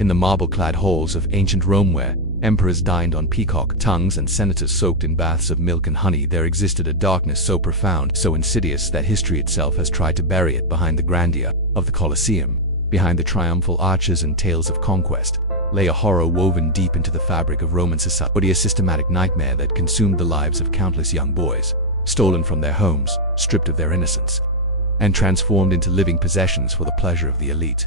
In the marble-clad halls of ancient Rome where emperors dined on peacock tongues and senators soaked in baths of milk and honey, there existed a darkness so profound, so insidious, that history itself has tried to bury it behind the grandeur of the Colosseum. Behind the triumphal arches and tales of conquest lay a horror woven deep into the fabric of Roman society, a systematic nightmare that consumed the lives of countless young boys, stolen from their homes, stripped of their innocence, and transformed into living possessions for the pleasure of the elite.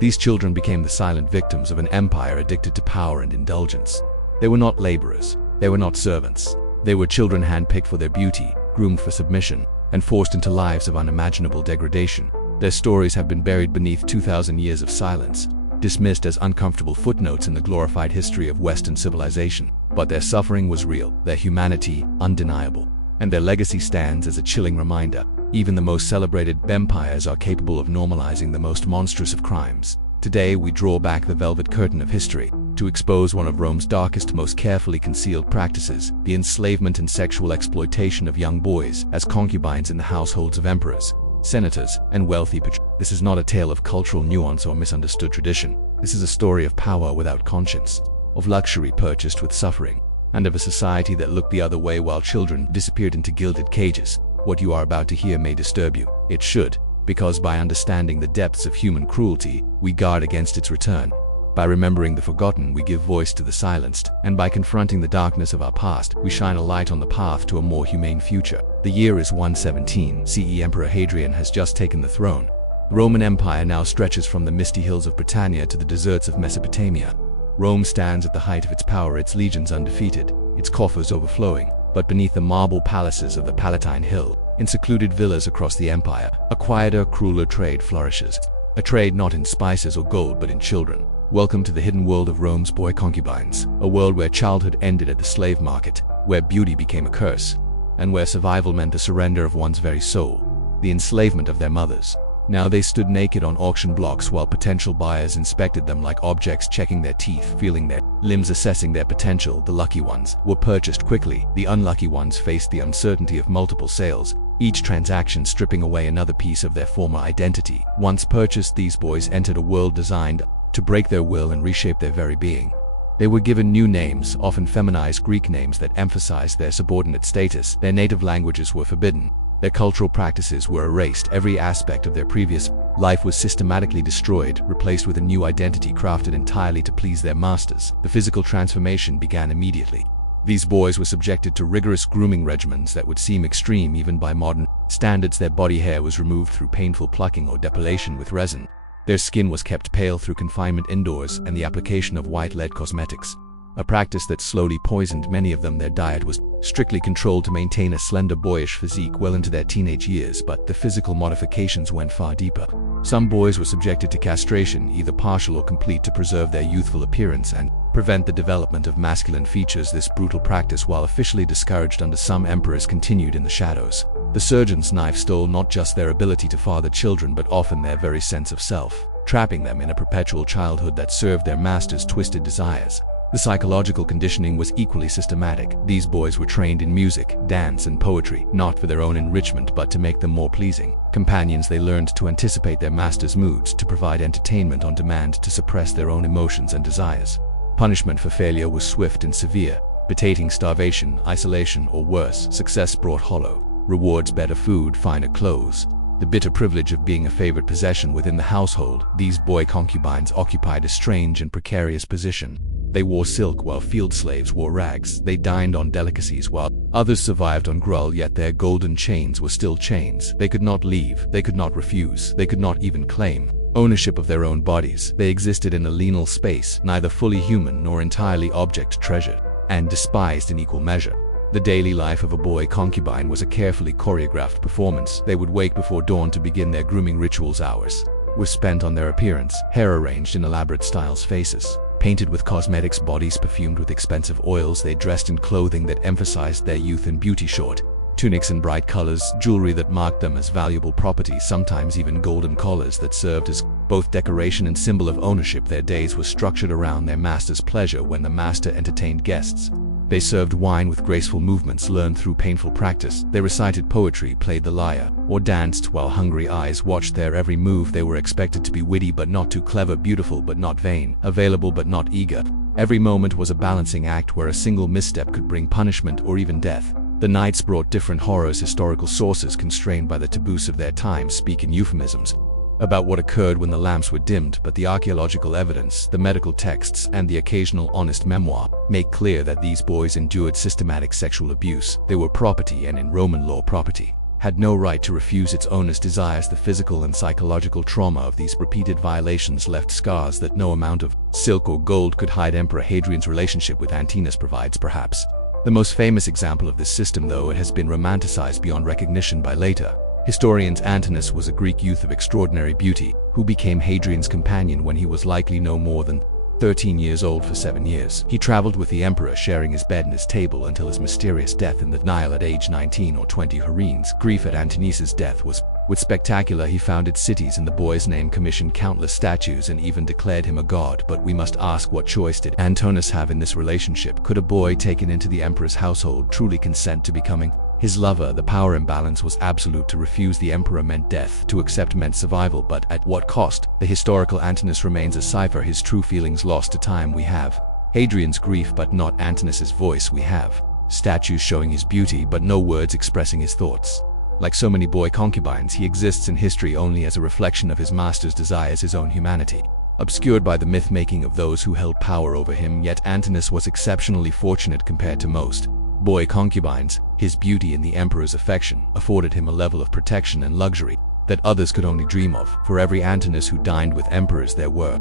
These children became the silent victims of an empire addicted to power and indulgence. They were not laborers, they were not servants. They were children handpicked for their beauty, groomed for submission, and forced into lives of unimaginable degradation. Their stories have been buried beneath 2,000 years of silence, dismissed as uncomfortable footnotes in the glorified history of Western civilization. But their suffering was real, their humanity undeniable, and their legacy stands as a chilling reminder. Even the most celebrated empires are capable of normalizing the most monstrous of crimes. Today we draw back the velvet curtain of history to expose one of Rome's darkest, most carefully concealed practices: the enslavement and sexual exploitation of young boys as concubines in the households of emperors, senators, and wealthy patrons. This is not a tale of cultural nuance or misunderstood tradition. This is a story of power without conscience, of luxury purchased with suffering, and of a society that looked the other way while children disappeared into gilded cages. What you are about to hear may disturb you. It should, because by understanding the depths of human cruelty, we guard against its return. By remembering the forgotten, we give voice to the silenced, and by confronting the darkness of our past, we shine a light on the path to a more humane future. The year is 117 CE. Emperor Hadrian has just taken the throne. The Roman Empire now stretches from the misty hills of Britannia to the deserts of Mesopotamia. Rome stands at the height of its power, its legions undefeated, its coffers overflowing. But beneath the marble palaces of the Palatine Hill, in secluded villas across the empire, a quieter, crueler trade flourishes. A trade not in spices or gold, but in children. Welcome to the hidden world of Rome's boy concubines, a world where childhood ended at the slave market, where beauty became a curse, and where survival meant the surrender of one's very soul, the enslavement of their mothers. Now they stood naked on auction blocks while potential buyers inspected them like objects, checking their teeth, feeling their limbs, assessing their potential. The lucky ones were purchased quickly. The unlucky ones faced the uncertainty of multiple sales, each transaction stripping away another piece of their former identity. Once purchased, these boys entered a world designed to break their will and reshape their very being. They were given new names, often feminized Greek names that emphasized their subordinate status. Their native languages were forbidden. Their cultural practices were erased. Every aspect of their previous life was systematically destroyed, replaced with a new identity crafted entirely to please their masters. The physical transformation began immediately. These boys were subjected to rigorous grooming regimens that would seem extreme even by modern standards. Their body hair was removed through painful plucking or depilation with resin. Their skin was kept pale through confinement indoors and the application of white lead cosmetics, a practice that slowly poisoned many of them. Their diet was strictly controlled to maintain a slender, boyish physique well into their teenage years, but the physical modifications went far deeper. Some boys were subjected to castration, either partial or complete, to preserve their youthful appearance and prevent the development of masculine features. This brutal practice, while officially discouraged under some emperors, continued in the shadows. The surgeon's knife stole not just their ability to father children, but often their very sense of self, trapping them in a perpetual childhood that served their master's twisted desires. The psychological conditioning was equally systematic. These boys were trained in music, dance, and poetry, not for their own enrichment but to make them more pleasing companions. They learned to anticipate their master's moods, to provide entertainment on demand, to suppress their own emotions and desires. Punishment for failure was swift and severe: betating starvation, isolation, or worse. Success brought hollow rewards, better food, finer clothes, the bitter privilege of being a favored possession within the household. These boy concubines occupied a strange and precarious position. They wore silk while field slaves wore rags. They dined on delicacies while others survived on gruel, yet their golden chains were still chains. They could not leave, they could not refuse, they could not even claim ownership of their own bodies. They existed in a liminal space, neither fully human nor entirely object treasured, and despised in equal measure. The daily life of a boy concubine was a carefully choreographed performance. They would wake before dawn to begin their grooming rituals. Hours were spent on their appearance, hair arranged in elaborate styles, faces painted with cosmetics, bodies perfumed with expensive oils. They dressed in clothing that emphasized their youth and beauty: short tunics in bright colors, jewelry that marked them as valuable property, sometimes even golden collars that served as both decoration and symbol of ownership. Their days were structured around their master's pleasure. When the master entertained guests, They served wine with graceful movements learned through painful practice. They recited poetry, played the lyre, or danced while hungry eyes watched their every move. They were expected to be witty but not too clever, beautiful but not vain, available but not eager. Every moment was a balancing act where a single misstep could bring punishment or even death. The knights brought different horrors. Historical sources, constrained by the taboos of their time, speak in euphemisms about what occurred when the lamps were dimmed, but the archaeological evidence, the medical texts, and the occasional honest memoir make clear that these boys endured systematic sexual abuse. They were property, and in Roman law, property had no right to refuse its owner's desires. The physical and psychological trauma of these repeated violations left scars that no amount of silk or gold could hide. Emperor Hadrian's relationship with Antinous provides perhaps the most famous example of this system, though it has been romanticized beyond recognition by later historians. Antinous was a Greek youth of extraordinary beauty, who became Hadrian's companion when he was likely no more than 13 years old. For 7 years, he traveled with the emperor, sharing his bed and his table until his mysterious death in the Nile at age 19 or 20. Hadrian's grief at Antinous' death was spectacular. He founded cities in the boy's name, commissioned countless statues, and even declared him a god. But we must ask, what choice did Antinous have in this relationship? Could a boy taken into the emperor's household truly consent to becoming his lover? The power imbalance was absolute. To refuse the emperor meant death, to accept meant survival, but at what cost? The historical Antinous remains a cipher, his true feelings lost to time. We have Hadrian's grief but not Antinous' voice. We have statues showing his beauty but no words expressing his thoughts. Like so many boy concubines, he exists in history only as a reflection of his master's desires, his own humanity, obscured by the myth-making of those who held power over him. Yet Antinous was exceptionally fortunate compared to most boy concubines. His beauty and the emperor's affection afforded him a level of protection and luxury that others could only dream of. For every Antinous who dined with emperors, there were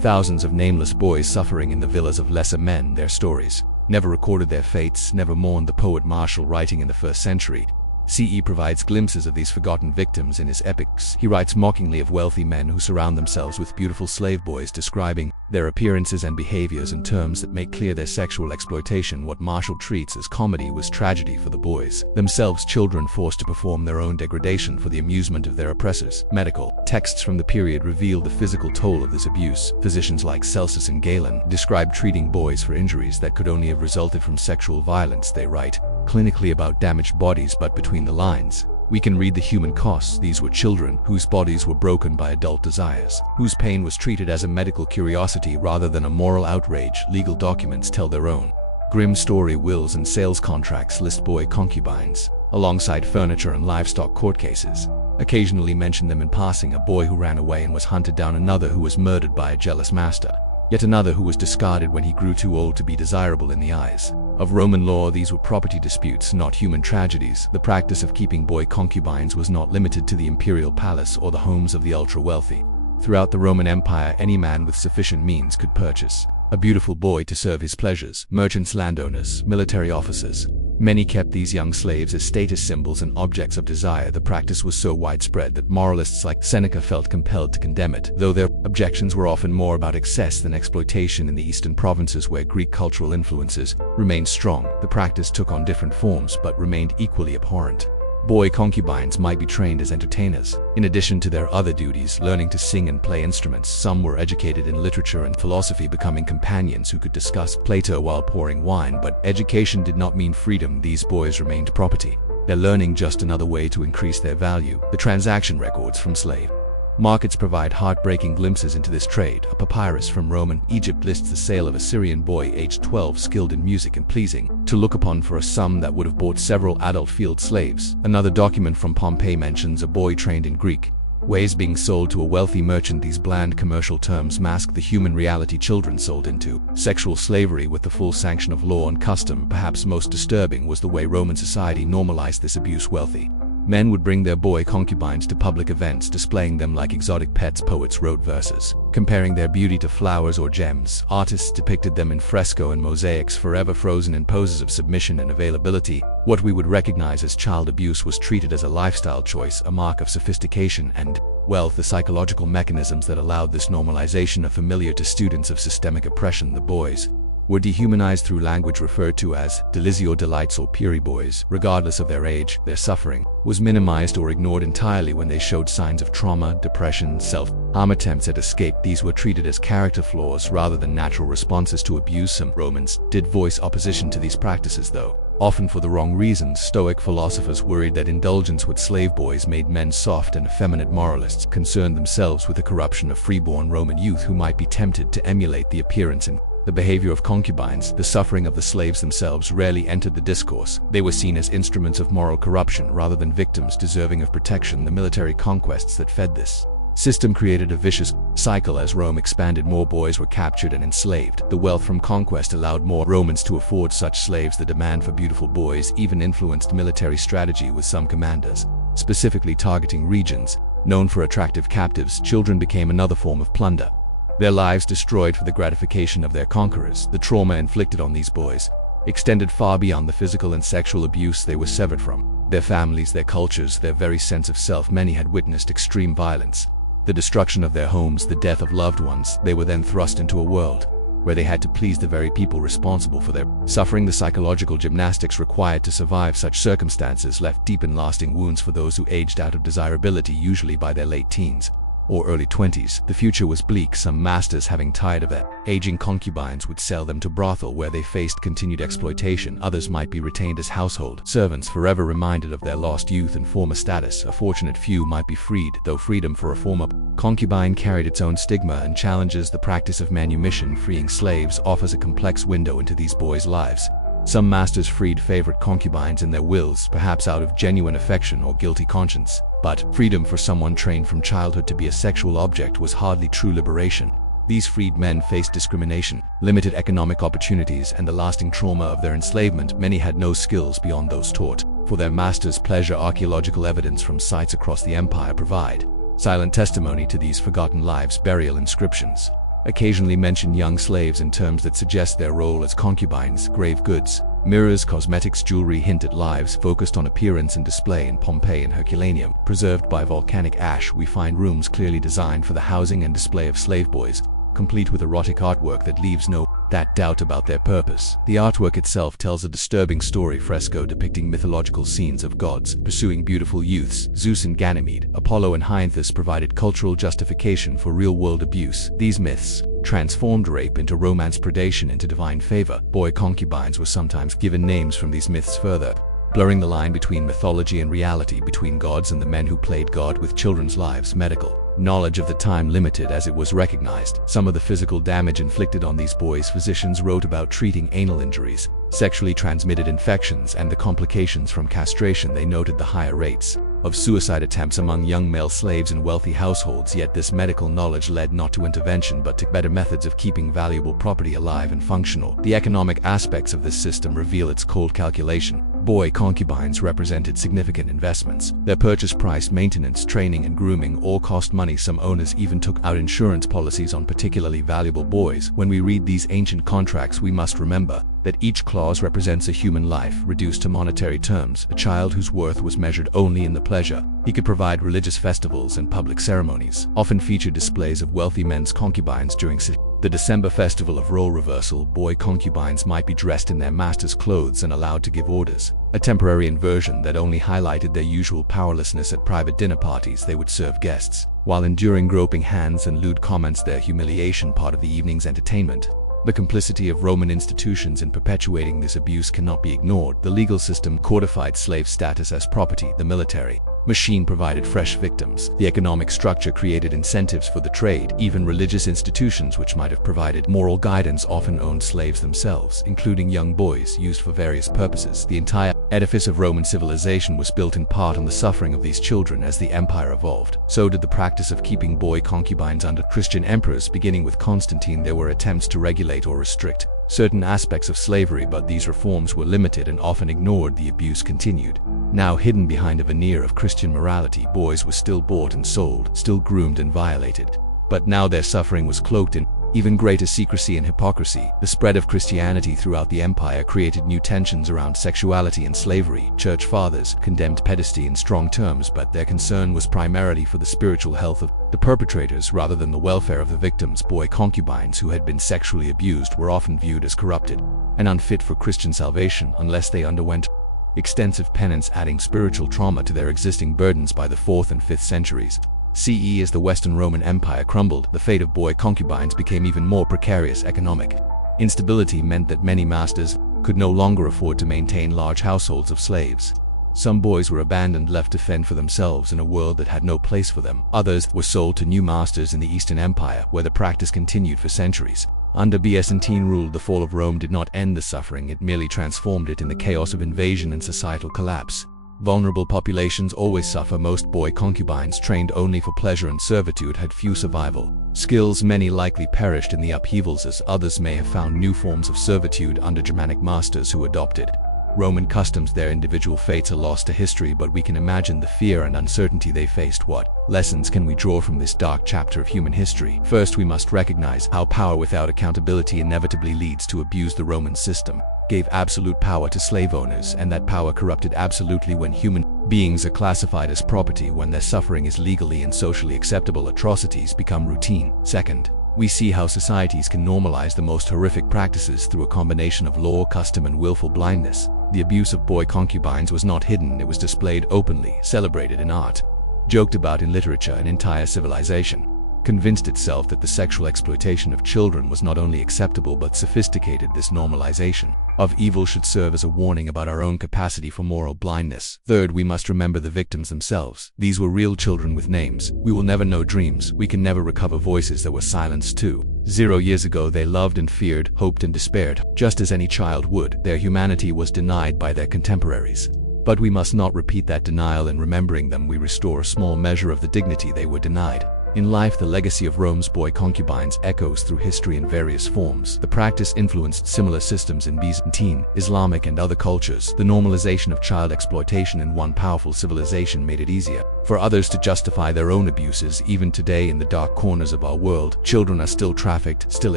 thousands of nameless boys suffering in the villas of lesser men. Their stories never recorded, their fates never mourned. The poet Martial, writing in the 1st century CE, provides glimpses of these forgotten victims in his epics. He writes mockingly of wealthy men who surround themselves with beautiful slave boys, describing their appearances and behaviors in terms that make clear their sexual exploitation. What Martial treats as comedy was tragedy for the boys themselves, children forced to perform their own degradation for the amusement of their oppressors. Medical texts from the period reveal the physical toll of this abuse. Physicians like Celsus and Galen describe treating boys for injuries that could only have resulted from sexual violence. They write clinically about damaged bodies, but between the lines, we can read the human costs. These were children whose bodies were broken by adult desires, whose pain was treated as a medical curiosity rather than a moral outrage. Legal documents tell their own grim story. Wills and sales contracts list boy concubines alongside furniture and livestock. Court cases occasionally mention them in passing: a boy who ran away and was hunted down, another who was murdered by a jealous master, yet another who was discarded when he grew too old to be desirable in the eyes of Roman law. These were property disputes, not human tragedies. The practice of keeping boy concubines was not limited to the imperial palace or the homes of the ultra-wealthy. Throughout the Roman Empire, any man with sufficient means could purchase a beautiful boy to serve his pleasures. Merchants, landowners, military officers, many kept these young slaves as status symbols and objects of desire. The practice was so widespread that moralists like Seneca felt compelled to condemn it, though their objections were often more about excess than exploitation. In the eastern provinces, where Greek cultural influences remained strong, the practice took on different forms but remained equally abhorrent. Boy concubines might be trained as entertainers. In addition to their other duties, learning to sing and play instruments, some were educated in literature and philosophy, becoming companions who could discuss Plato while pouring wine. But education did not mean freedom. These boys remained property, their learning just another way to increase their value. The transaction records from slave markets provide heartbreaking glimpses into this trade. A papyrus from Roman Egypt lists the sale of a Syrian boy aged 12, skilled in music and pleasing to look upon, for a sum that would have bought several adult field slaves. Another document from Pompeii mentions a boy trained in Greek ways being sold to a wealthy merchant. These bland commercial terms mask the human reality: children sold into sexual slavery with the full sanction of law and custom. Perhaps most disturbing was the way Roman society normalized this abuse. Wealthy men would bring their boy concubines to public events, displaying them like exotic pets. Poets wrote verses comparing their beauty to flowers or gems. Artists depicted them in fresco and mosaics, forever frozen in poses of submission and availability. What we would recognize as child abuse was treated as a lifestyle choice, a mark of sophistication and wealth. The psychological mechanisms that allowed this normalization are familiar to students of systemic oppression. The boys were dehumanized through language referred to as delizio delights or piri boys. Regardless of their age, their suffering was minimized or ignored entirely when they showed signs of trauma, depression, self-harm attempts at escape. These were treated as character flaws rather than natural responses to abuse. Some Romans did voice opposition to these practices, though often for the wrong reasons. Stoic philosophers worried that indulgence with slave boys made men soft, and effeminate moralists concerned themselves with the corruption of freeborn Roman youth who might be tempted to emulate the appearance and the behavior of concubines. The suffering of the slaves themselves rarely entered the discourse. They were seen as instruments of moral corruption rather than victims deserving of protection. The military conquests that fed this system created a vicious cycle. As Rome expanded, more boys were captured and enslaved. The wealth from conquest allowed more Romans to afford such slaves. The demand for beautiful boys even influenced military strategy, with some commanders specifically targeting regions known for attractive captives. Children became another form of plunder, their lives destroyed for the gratification of their conquerors. The trauma inflicted on these boys extended far beyond the physical and sexual abuse they were severed from. Their families, their cultures, their very sense of self. Many had witnessed extreme violence, the destruction of their homes, the death of loved ones. They were then thrust into a world where they had to please the very people responsible for their suffering. The psychological gymnastics required to survive such circumstances left deep and lasting wounds for those who aged out of desirability, usually by their late teens or early 20s. The future was bleak. Some masters, having tired of their aging concubines, would sell them to brothel where they faced continued exploitation. Others might be retained as household servants, forever reminded of their lost youth and former status. A fortunate few might be freed, though freedom for a former concubine carried its own stigma and challenges. The practice of manumission, freeing slaves, offers a complex window into these boys' lives. Some masters freed favorite concubines in their wills, perhaps out of genuine affection or guilty conscience. But freedom for someone trained from childhood to be a sexual object was hardly true liberation. These freed men faced discrimination, limited economic opportunities, and the lasting trauma of their enslavement. Many had no skills beyond those taught for their master's pleasure. Archaeological evidence from sites across the empire provide silent testimony to these forgotten lives. Burial inscriptions occasionally mention young slaves in terms that suggest their role as concubines. Grave goods, mirrors, cosmetics, jewelry hint at lives focused on appearance and display. In Pompeii and Herculaneum, preserved by volcanic ash, we find rooms clearly designed for the housing and display of slave boys, complete with erotic artwork that leaves no doubt about their purpose. The artwork itself tells a disturbing story. Fresco depicting mythological scenes of gods pursuing beautiful youths. Zeus and Ganymede, Apollo and Hyanthus provided cultural justification for real-world abuse. These myths transformed rape into romance, predation into divine favor. Boy concubines were sometimes given names from these myths, further blurring the line between mythology and reality, between gods and the men who played God with children's lives. Medical knowledge of the time limited, as it was recognized some of the physical damage inflicted on these boys. Physicians wrote about treating anal injuries, sexually transmitted infections, and the complications from castration. They noted the higher rates of suicide attempts among young male slaves in wealthy households. Yet this medical knowledge led not to intervention but to better methods of keeping valuable property alive and functional. The economic aspects of this system reveal its cold calculation. Boy concubines represented significant investments. Their purchase price, maintenance, training, and grooming all cost money. Some owners even took out insurance policies on particularly valuable boys. When we read these ancient contracts, we must remember that each clause represents a human life reduced to monetary terms. A child whose worth was measured only in the pleasure he could provide. Religious festivals and public ceremonies often featured displays of wealthy men's concubines. During the December festival of role reversal, boy concubines might be dressed in their master's clothes and allowed to give orders, a temporary inversion that only highlighted their usual powerlessness. At private dinner parties, they would serve guests, while enduring groping hands and lewd comments, their humiliation part of the evening's entertainment. The complicity of Roman institutions in perpetuating this abuse cannot be ignored. The legal system codified slave status as property. The military machine provided fresh victims. The economic structure created incentives for the trade. Even religious institutions, which might have provided moral guidance, often owned slaves themselves, including young boys used for various purposes. The entire edifice of Roman civilization was built in part on the suffering of these children. As the empire evolved, so did the practice of keeping boy concubines under Christian emperors. Beginning with Constantine, there were attempts to regulate or restrict certain aspects of slavery, but these reforms were limited and often ignored. The abuse continued. Now hidden behind a veneer of Christian morality, boys were still bought and sold, still groomed and violated. But now their suffering was cloaked in even greater secrecy and hypocrisy. The spread of Christianity throughout the empire created new tensions around sexuality and slavery. Church fathers condemned pederasty in strong terms, but their concern was primarily for the spiritual health of the perpetrators rather than the welfare of the victims. Boy concubines who had been sexually abused were often viewed as corrupted and unfit for Christian salvation unless they underwent extensive penance, adding spiritual trauma to their existing burdens. By the 4th and 5th centuries CE, as the Western Roman Empire crumbled, the fate of boy concubines became even more precarious. Economic instability meant that many masters could no longer afford to maintain large households of slaves. Some boys were abandoned, left to fend for themselves in a world that had no place for them. Others were sold to new masters in the Eastern Empire, where the practice continued for centuries. Under Byzantine rule, the fall of Rome did not end the suffering, it merely transformed it in the chaos of invasion and societal collapse. Vulnerable populations always suffer. Most boy concubines trained only for pleasure and servitude had few survival skills. Many likely perished in the upheavals, as others may have found new forms of servitude under Germanic masters who adopted Roman customs. Their individual fates are lost to history, but we can imagine the fear and uncertainty they faced. What lessons can we draw from this dark chapter of human history? First, we must recognize how power without accountability inevitably leads to abuse. The Roman system gave absolute power to slave owners, and that power corrupted absolutely. When human beings are classified as property, when their suffering is legally and socially acceptable, atrocities become routine. Second, we see how societies can normalize the most horrific practices through a combination of law, custom, and willful blindness. The abuse of boy concubines was not hidden, it was displayed openly, celebrated in art, joked about in literature. An entire civilization convinced itself that the sexual exploitation of children was not only acceptable but sophisticated. This normalization of evil should serve as a warning about our own capacity for moral blindness. Third, we must remember the victims themselves. These were real children with names. We will never know dreams. We can never recover voices that were silenced too. 0 years ago they loved and feared, hoped and despaired, just as any child would. Their humanity was denied by their contemporaries. But we must not repeat that denial. In remembering them, we restore a small measure of the dignity they were denied. In life, the legacy of Rome's boy concubines echoes through history in various forms. The practice influenced similar systems in Byzantine, Islamic, and other cultures. The normalization of child exploitation in one powerful civilization made it easier for others to justify their own abuses. Even today, in the dark corners of our world, children are still trafficked, still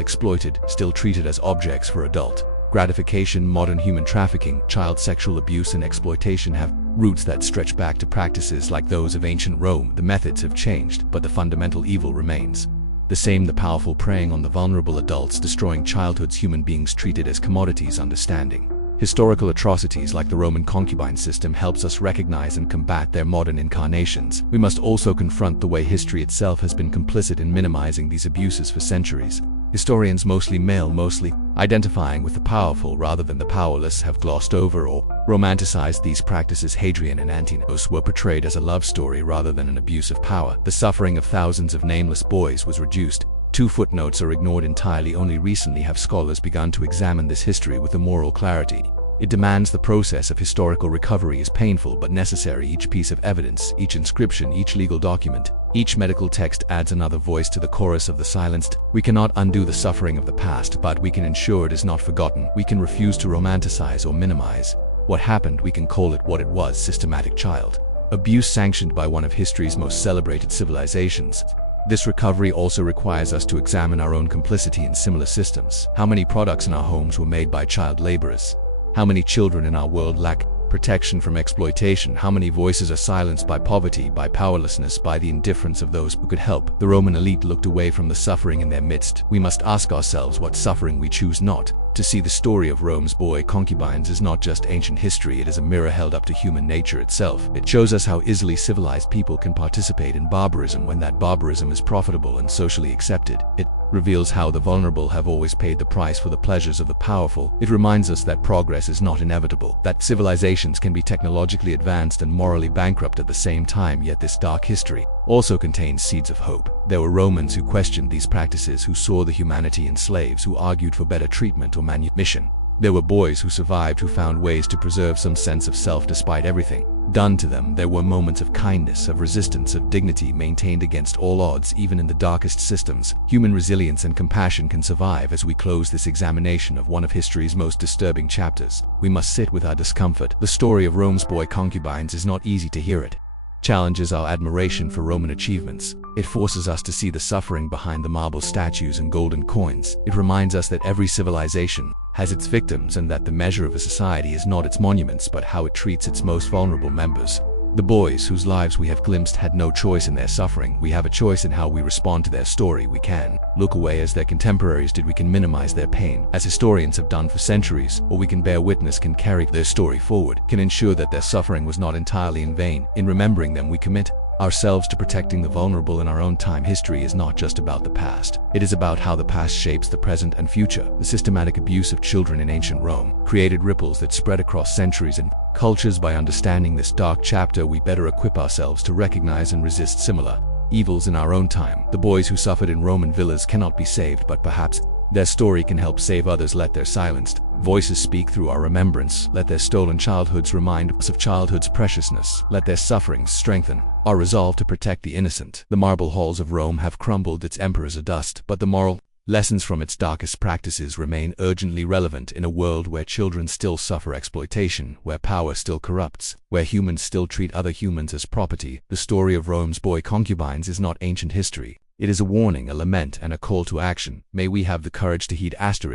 exploited, still treated as objects for adult gratification. Modern human trafficking, child sexual abuse, and exploitation have roots that stretch back to practices like those of ancient Rome. The methods have changed, but the fundamental evil remains the same: the powerful preying on the vulnerable, adults destroying childhoods, human beings treated as commodities. Understanding historical atrocities like the Roman concubine system helps us recognize and combat their modern incarnations. We must also confront the way history itself has been complicit in minimizing these abuses for centuries. Historians, mostly male, mostly identifying with the powerful rather than the powerless, have glossed over or romanticized these practices. Hadrian and Antinous were portrayed as a love story rather than an abuse of power. The suffering of thousands of nameless boys was reduced. 2 footnotes are ignored entirely. Only recently have scholars begun to examine this history with a moral clarity. It demands the process of historical recovery is painful but necessary. Each piece of evidence, each inscription, each legal document, each medical text adds another voice to the chorus of the silenced. We cannot undo the suffering of the past, but we can ensure it is not forgotten. We can refuse to romanticize or minimize what happened. We can call it what it was: systematic child abuse sanctioned by one of history's most celebrated civilizations. This recovery also requires us to examine our own complicity in similar systems. How many products in our homes were made by child laborers? How many children in our world lack protection from exploitation? How many voices are silenced by poverty, by powerlessness, by the indifference of those who could help? The Roman elite looked away from the suffering in their midst. We must ask ourselves what suffering we choose not to see. The story of Rome's boy concubines is not just ancient history, it is a mirror held up to human nature itself. It shows us how easily civilized people can participate in barbarism when that barbarism is profitable and socially accepted. It reveals how the vulnerable have always paid the price for the pleasures of the powerful. It reminds us that progress is not inevitable, that civilizations can be technologically advanced and morally bankrupt at the same time. Yet this dark history also contains seeds of hope. There were Romans who questioned these practices, who saw the humanity in slaves, who argued for better treatment or manumission. There were boys who survived, who found ways to preserve some sense of self despite everything done to them. There were moments of kindness, of resistance, of dignity maintained against all odds. Even in the darkest systems, human resilience and compassion can survive. As we close this examination of one of history's most disturbing chapters, we must sit with our discomfort. The story of Rome's boy concubines is not easy to hear it. challenges our admiration for Roman achievements. It forces us to see the suffering behind the marble statues and golden coins. It reminds us that every civilization has its victims and that the measure of a society is not its monuments but how it treats its most vulnerable members. The boys whose lives we have glimpsed had no choice in their suffering. We have a choice in how we respond to their story. We can look away as their contemporaries did. We can minimize their pain, as historians have done for centuries, or we can bear witness, can carry their story forward, can ensure that their suffering was not entirely in vain. In remembering them, we commit ourselves to protecting the vulnerable in our own time. History is not just about the past. It is about how the past shapes the present and future. The systematic abuse of children in ancient Rome created ripples that spread across centuries and cultures. By understanding this dark chapter, we better equip ourselves to recognize and resist similar evils in our own time. The boys who suffered in Roman villas cannot be saved, but perhaps their story can help save others. Let their silenced voices speak through our remembrance. Let their stolen childhoods remind us of childhood's preciousness. Let their sufferings strengthen our resolve to protect the innocent. The marble halls of Rome have crumbled, its emperors are dust, but the moral lessons from its darkest practices remain urgently relevant in a world where children still suffer exploitation, where power still corrupts, where humans still treat other humans as property. The story of Rome's boy concubines is not ancient history. It is a warning, a lament, and a call to action. May we have the courage to heed **********.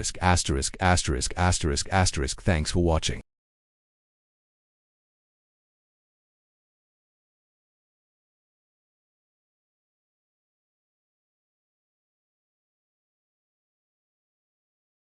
Thanks for watching.